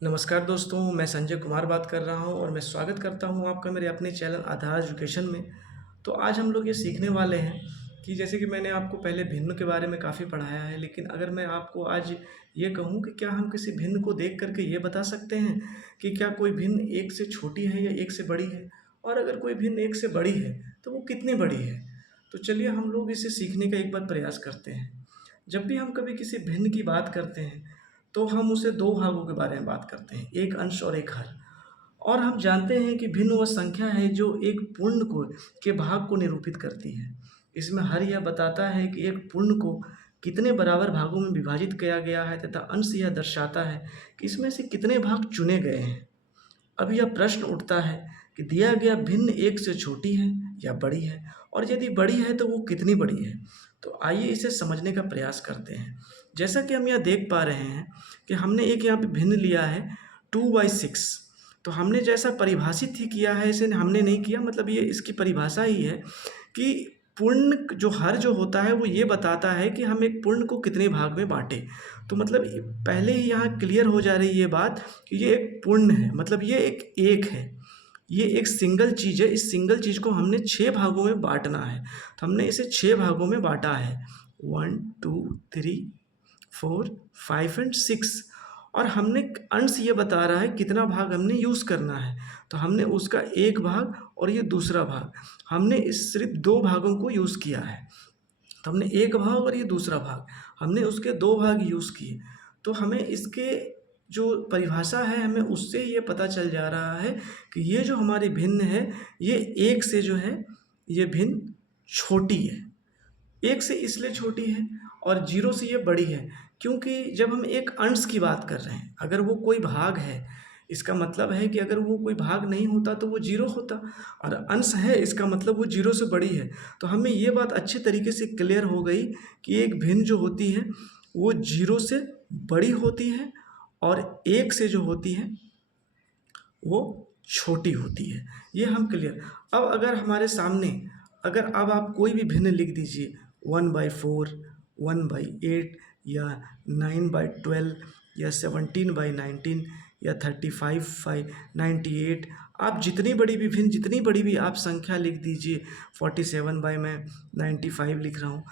नमस्कार दोस्तों, मैं संजय कुमार बात कर रहा हूँ और मैं स्वागत करता हूँ आपका मेरे अपने चैनल आधार एजुकेशन में। तो आज हम लोग ये सीखने वाले हैं कि जैसे कि मैंने आपको पहले भिन्न के बारे में काफ़ी पढ़ाया है, लेकिन अगर मैं आपको आज ये कहूँ कि क्या हम किसी भिन्न को देख कर के ये बता सकते हैं कि क्या कोई भिन्न एक से छोटी है या एक से बड़ी है? और अगर कोई भिन्न एक से बड़ी है, तो वो कितनी बड़ी है? तो चलिए हम लोग इसे सीखने का एक बार प्रयास करते हैं। जब भी हम कभी किसी भिन्न की बात करते हैं, तो हम उसे 2 भागों के बारे में बात करते हैं, एक अंश और एक हर। और हम जानते हैं कि भिन्न वह संख्या है जो एक पूर्ण को के भाग को निरूपित करती है। इसमें हर यह बताता है कि एक पूर्ण को कितने बराबर भागों में विभाजित किया गया है तथा अंश यह दर्शाता है कि इसमें से कितने भाग चुने गए हैं। अब यह प्रश्न उठता है कि दिया गया भिन्न एक से छोटी है या बड़ी है, और यदि बड़ी है तो वो कितनी बड़ी है। तो आइए इसे समझने का प्रयास करते हैं। जैसा कि हम यहाँ देख पा रहे हैं कि हमने एक यहाँ पे भिन्न लिया है 2/6। तो हमने जैसा परिभाषित ही किया है, इसे हमने नहीं किया, मतलब ये इसकी परिभाषा ही है कि पूर्ण जो हर जो होता है वो ये बताता है कि हम एक पूर्ण को कितने भाग में बांटे। तो मतलब पहले ही यहाँ क्लियर हो जा रही है ये बात कि ये एक पूर्ण है, मतलब ये एक है, ये एक सिंगल चीज़ है। इस सिंगल चीज़ को हमने 6 भागों में बांटना है, तो हमने इसे 6 भागों में बांटा है, 1 2 3 4 5 एंड 6। और हमने अंश ये बता रहा है कितना भाग हमने यूज़ करना है, तो हमने उसका एक भाग और ये दूसरा भाग, हमने इस सिर्फ 2 भागों को यूज़ किया है। तो हमने एक भाग और ये दूसरा भाग, हमने उसके 2 भाग यूज़ किए। तो हमें इसके जो परिभाषा है, हमें उससे ये पता चल जा रहा है कि ये जो हमारी भिन्न है, ये एक से जो है ये भिन्न छोटी है। एक से इसलिए छोटी है और जीरो से ये बड़ी है, क्योंकि जब हम एक अंश की बात कर रहे हैं, अगर वो कोई भाग है, इसका मतलब है कि अगर वो कोई भाग नहीं होता तो वो जीरो होता, और अंश है इसका मतलब वो जीरो से बड़ी है। तो हमें ये बात अच्छे तरीके से क्लियर हो गई कि एक भिन्न जो होती है वो जीरो से बड़ी होती है, और एक से जो होती है वो छोटी होती है। ये हम क्लियर। अब अगर हमारे सामने, अगर अब आप कोई भी भिन्न लिख दीजिए, 1/4, 1/8, या 9/12, या 17/19, या 35/98। आप जितनी बड़ी भी भिन्न, जितनी बड़ी भी आप संख्या लिख दीजिए, 47 बाई मैं 95 लिख रहा हूँ।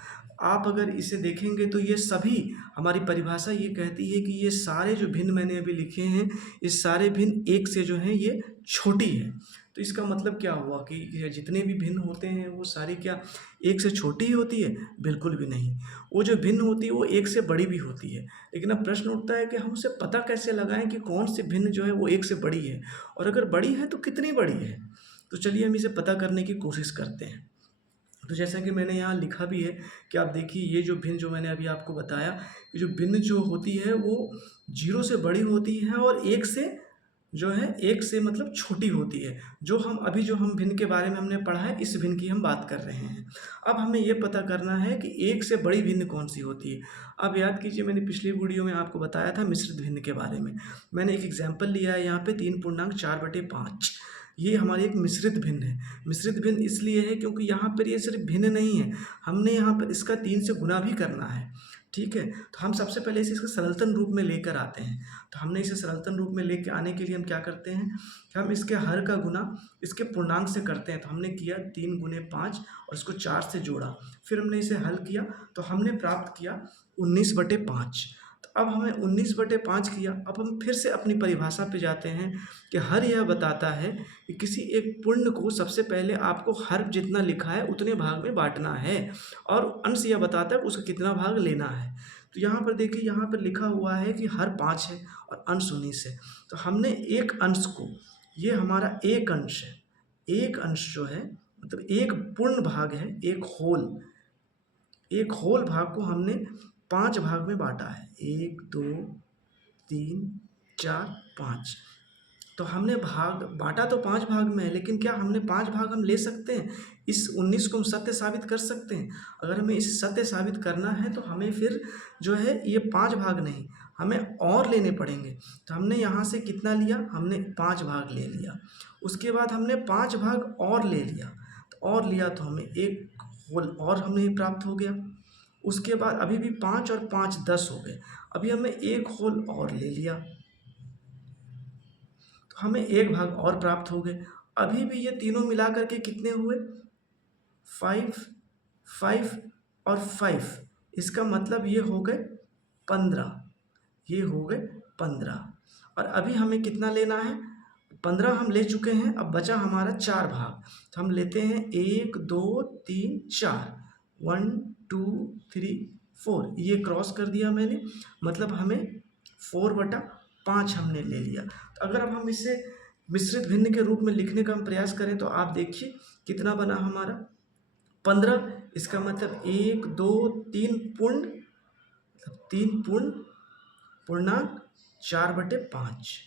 आप अगर इसे देखेंगे तो ये सभी, हमारी परिभाषा ये कहती है कि ये सारे जो भिन्न मैंने अभी लिखे हैं, ये सारे भिन्न एक से जो हैं ये छोटी है। तो इसका मतलब क्या हुआ कि ये जितने भी भिन्न होते हैं वो सारी क्या एक से छोटी ही होती है? बिल्कुल भी नहीं। वो जो भिन्न होती है वो एक से बड़ी भी होती है। लेकिन अब प्रश्न उठता है कि हम उसे पता कैसे लगाएं कि कौन सी भिन्न जो है वो एक से बड़ी है, और अगर बड़ी है तो कितनी बड़ी है। तो चलिए हम इसे पता करने की कोशिश करते हैं। तो जैसा कि मैंने यहाँ लिखा भी है कि आप देखिए, ये जो भिन्न जो मैंने अभी आपको बताया, ये जो भिन्न जो होती है वो जीरो से बड़ी होती है और एक से जो है, एक से मतलब छोटी होती है। जो हम अभी जो हम भिन्न के बारे में हमने पढ़ा है, इस भिन्न की हम बात कर रहे हैं। अब हमें ये पता करना है कि एक से बड़ी भिन्न कौन सी होती है। अब याद कीजिए, मैंने पिछली वीडियो में आपको बताया था मिश्रित भिन्न के बारे में। मैंने एक एग्जाम्पल लिया है यहाँ पे 3.4/5। ये हमारी एक मिश्रित भिन्न है। मिश्रित भिन्न इसलिए है क्योंकि यहाँ पर ये सिर्फ भिन्न नहीं है, हमने यहाँ पर इसका 3 से गुना भी करना है। ठीक है, तो हम सबसे पहले इसे इसके सरलतन रूप में लेकर आते हैं। तो हमने इसे सरलतन रूप में लेकर आने के लिए हम क्या करते हैं कि हम इसके हर का गुना इसके पूर्णांक से करते हैं। तो हमने किया 3 गुने 5 और इसको 4 से जोड़ा, फिर हमने इसे हल किया तो हमने प्राप्त किया 19/5। तो अब हमें 19/5 किया। अब हम फिर से अपनी परिभाषा पे जाते हैं कि हर यह बताता है कि किसी एक पूर्ण को सबसे पहले आपको हर जितना लिखा है उतने भाग में बांटना है, और अंश यह बताता है कि उसका कितना भाग लेना है। तो यहाँ पर देखिए, यहाँ पर लिखा हुआ है कि हर 5 है और अंश 19 है। तो हमने एक अंश को, ये हमारा एक अंश है, एक अंश जो है मतलब एक पूर्ण भाग है, एक होल भाग को हमने 5 भाग में बांटा है, 1 2 3 4 5। तो हमने भाग बांटा तो 5 भाग में है, लेकिन क्या हमने 5 भाग हम ले सकते हैं? इस 19 को हम सत्य साबित कर सकते हैं? अगर हमें इस सत्य साबित करना है तो हमें फिर जो है ये 5 भाग नहीं, हमें और लेने पड़ेंगे। तो हमने यहाँ से कितना लिया? हमने 5 भाग ले लिया। उसके बाद हमने 5 भाग और ले लिया, तो और लिया तो हमें एक होल और हमें प्राप्त हो गया। उसके बाद अभी भी 5 और 5 10 हो गए, अभी हमें एक होल और ले लिया। तो हमें एक भाग और प्राप्त हो गए। अभी भी ये तीनों मिला करके कितने हुए? 5, 5 और 5। इसका मतलब ये हो गए 15, ये हो गए 15। और अभी हमें कितना लेना है? 15 हम ले चुके हैं, अब बचा हमारा 4 भाग। तो हम लेते हैं 1 2 3 4, 1 2 3 4, ये क्रॉस कर दिया मैंने, मतलब हमें 4/5 हमने ले लिया। तो अगर अब हम इसे मिश्रित भिन्न के रूप में लिखने का हम प्रयास करें तो आप देखिए कितना बना हमारा 15। इसका मतलब 1 2 3 पूर्ण, मतलब 3 पूर्ण पूर्णांक 4/5।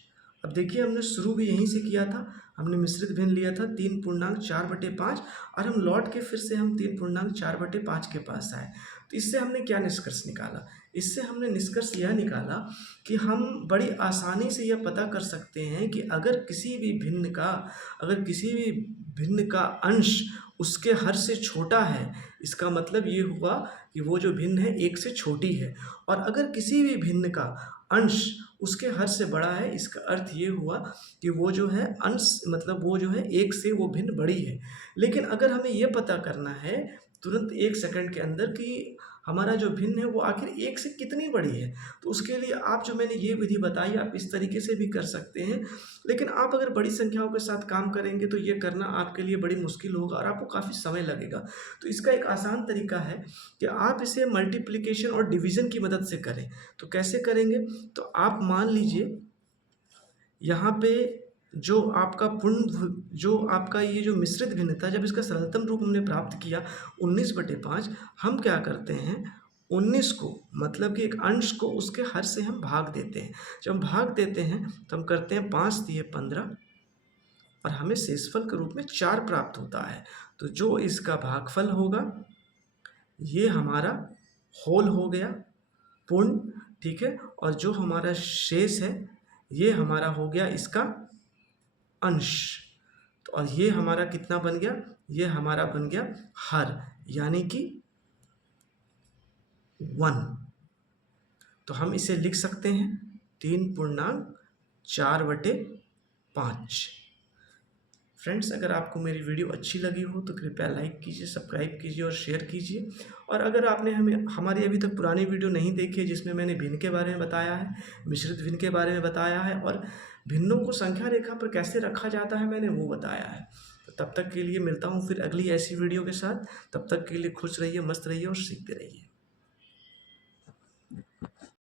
अब देखिए हमने शुरू भी यहीं से किया था, हमने मिश्रित भिन्न लिया था 3 पूर्णांक 4/5 और हम लौट के फिर से हम 3 पूर्णांक 4/5 के पास आए। तो इससे हमने क्या निष्कर्ष निकाला? इससे हमने निष्कर्ष यह निकाला कि हम बड़ी आसानी से यह पता कर सकते हैं कि अगर किसी भी भिन्न का अंश उसके हर से छोटा है, इसका मतलब ये हुआ कि वो जो भिन्न है 1 से छोटी है। और अगर किसी भी भिन्न का अंश उसके हर से बड़ा है, इसका अर्थ ये हुआ कि वो जो है अंश, मतलब वो जो है 1 से वो भिन्न बड़ी है। लेकिन अगर हमें ये पता करना है तुरंत 1 सेकंड के अंदर कि हमारा जो भिन्न है वो आखिर 1 से कितनी बड़ी है, तो उसके लिए आप जो मैंने ये विधि बताई आप इस तरीके से भी कर सकते हैं। लेकिन आप अगर बड़ी संख्याओं के साथ काम करेंगे तो ये करना आपके लिए बड़ी मुश्किल होगा और आपको काफ़ी समय लगेगा। तो इसका एक आसान तरीका है कि आप इसे मल्टीप्लिकेशन और डिवीज़न की मदद से करें। तो कैसे करेंगे? तो आप मान लीजिए यहाँ पे जो आपका ये जो मिश्रित भिन्न था, जब इसका सरलतम रूप हमने प्राप्त किया 19/5, हम क्या करते हैं 19 को, मतलब कि एक अंश को उसके हर से हम भाग देते हैं। जब हम भाग देते हैं तो हम करते हैं 5 दिए 15 और हमें शेषफल के रूप में 4 प्राप्त होता है। तो जो इसका भागफल होगा ये हमारा होल हो गया, पूर्ण, ठीक है। और जो हमारा शेष है ये हमारा हो गया इसका अंश। तो और ये हमारा कितना बन गया? ये हमारा बन गया हर, यानी कि 1। तो हम इसे लिख सकते हैं 3/4/5। फ्रेंड्स, अगर आपको मेरी वीडियो अच्छी लगी हो तो कृपया लाइक कीजिए, सब्सक्राइब कीजिए और शेयर कीजिए। और अगर आपने हमारी अभी तक पुरानी वीडियो नहीं देखी है जिसमें मैंने भिन्न के बारे में बताया है, मिश्रित भिन्न के बारे में बताया है और भिन्नों को संख्या रेखा पर कैसे रखा जाता है मैंने वो बताया है, तो तब तक के लिए मिलता हूँ फिर अगली ऐसी वीडियो के साथ। तब तक के लिए खुश रहिए, मस्त रहिए और सीखते रहिए।